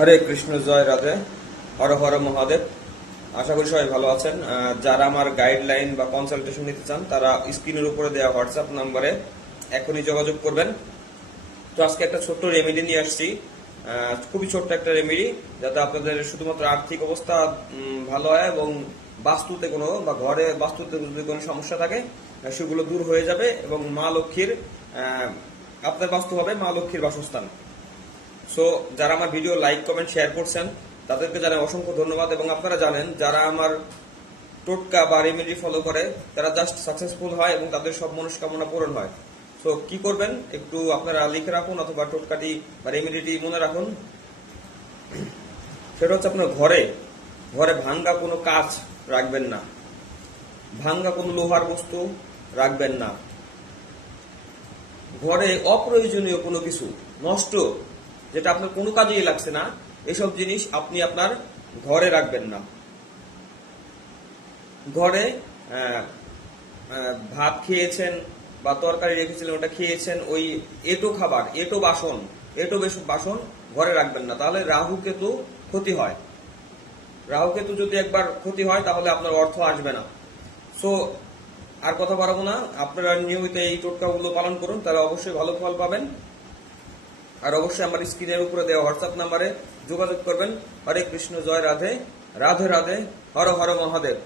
হরে কৃষ্ণ, জয় রাধে, হর হর মহাদেব। আশা করি সবাই ভালো আছেন। যারা আমার গাইডলাইন বা কনসালটেশন নিতে চান তারা স্ক্রিনের উপরে দেওয়া হোয়াটসঅ্যাপ নাম্বারে এখনই যোগাযোগ করবেন। তো আজকে একটা ছোট্ট রেমেডি নিয়ে আসছি, খুবই ছোট্ট একটা রেমেডি, যাতে আপনাদের শুধুমাত্র আর্থিক অবস্থা ভালো হয় এবং বাস্তুতে কোনো বা ঘরে বাস্তুতে যদি কোনো সমস্যা থাকে সেগুলো দূর হয়ে যাবে এবং মা লক্ষ্মীর আপনার বাস্তু হবে মা লক্ষ্মীর বাসস্থান। সো যারা আমার ভিডিও লাইক কমেন্ট শেয়ার করছেন তাদেরকে জানাই অসংখ্য ধন্যবাদ। এবং আপনারা জানেন যারা আমার টোটকা বা রেমেডি ফলো করে তারা জাস্ট সাকসেসফুল হয় এবং তাদের সব মনস্কামনা পূরণ হয়। সো কি করবেন একটু আপনারা লিখে রাখুন অথবা টোটকাটি বা রেমেডিটি মনে রাখুন। সেটা হচ্ছে আপনার ঘরে ঘরে ভাঙ্গা কোনো কাঁচ রাখবেন না, ভাঙ্গা কোনো লোহার বস্তু রাখবেন না, ঘরে অপ্রয়োজনীয় কোনো কিছু নষ্ট যেটা আপনার কোনো কাজেই লাগছে না এসব জিনিস আপনি আপনার ঘরে রাখবেন না। ঘরে ভাত খেয়েছেন বা তরকারি রেখেছিলেন ওটা খেয়েছেন, ওই এঁটো খাবার এঁটো বাসন ঘরে রাখবেন না, তাহলে রাহু কেতু ক্ষতি হয়। রাহু কেতু যদি একবার ক্ষতি হয় তাহলে আপনার অর্থ আসবে না। সো আর কথা বাড়াবো না, আপনারা নিয়মিত এই টোটকাগুলো পালন করুন, তাহলে অবশ্যই ভালো ফল পাবেন। আর অবশ্যই আমার স্ক্রিনের উপরে দেওয়া হোয়াটসঅ্যাপ নাম্বারে যোগাযোগ করবেন। হরে কৃষ্ণ, জয় রাধে, রাধে রাধে, হর হর মহাদেব।